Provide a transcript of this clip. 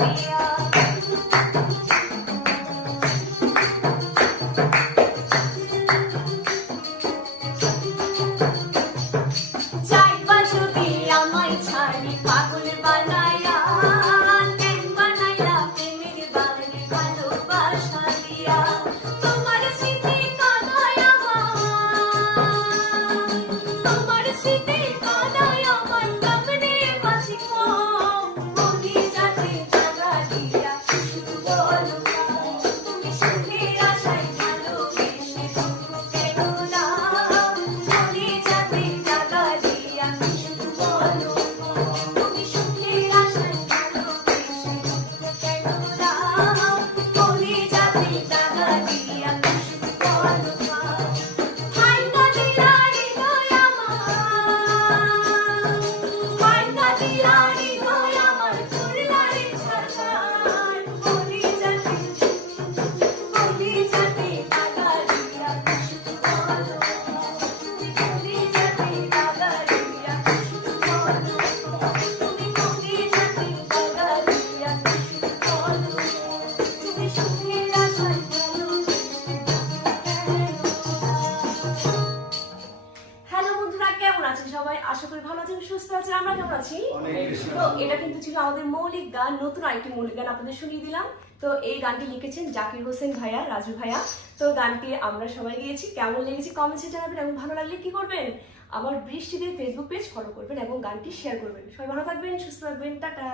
দিয়া যাইবা যদি আমায় ছাড়ি পাগল বানায়া কেন বানাইলা প্রেমের বাগানে ভালোবাসা দিয়া তোমার স্মৃতি কাঁদায় তোমার স্মৃতি কাঁদায় আমার কামড়ে বাঁচি বলি যাতে জাগা দিয়া শুধু বলো তুমি সুখের আশায় ভালোবেসে দুঃখ কেন না বলি যাতে জাগা দিয়া শুধু বলো তুমি সুখের আশায় ভালোবেসে দুঃখ কেন না বলি যাতে জাগা দিয়া শুধু বলো ভাইঙ্গা দিলা হৃদয় আমার ভাইঙ্গা দিলা হৃদয় আমার করলা রে ছাড়াই বলি যাতে জাগা দিয়া শুধু বলো তুমি বলি যাতে জাগা দিয়া শুধু বলো তুমি বলি যাতে জাগা দিয়া শুধু বলো তুমি সুখের আশায় হ্যালো বন্ধুরা, কেমন আছেন সবাই? আশা করি ভালো আছেন, সুস্থ আছেন। আমরা কেমন আছি? তো এটা কিন্তু ছিল আমাদের মৌলিক গান, নতুন আরেকটি মৌলিক গান আপনাদের শুনিয়ে দিলাম। তো এই গানটি লিখেছেন জাকির হোসেন ভাইয়া, রাজু ভাইয়া। তো গানটি আমরা সবাই গিয়েছি, কেমন লেগেছে কমেন্টসে জানাবেন এবং ভালো লাগলে কি করবেন, আমার বৃষ্টিদের ফেসবুক পেজ ফলো করবেন এবং গানটি শেয়ার করবেন। সবাই ভালো থাকবেন, সুস্থ থাকবেন, টাটা।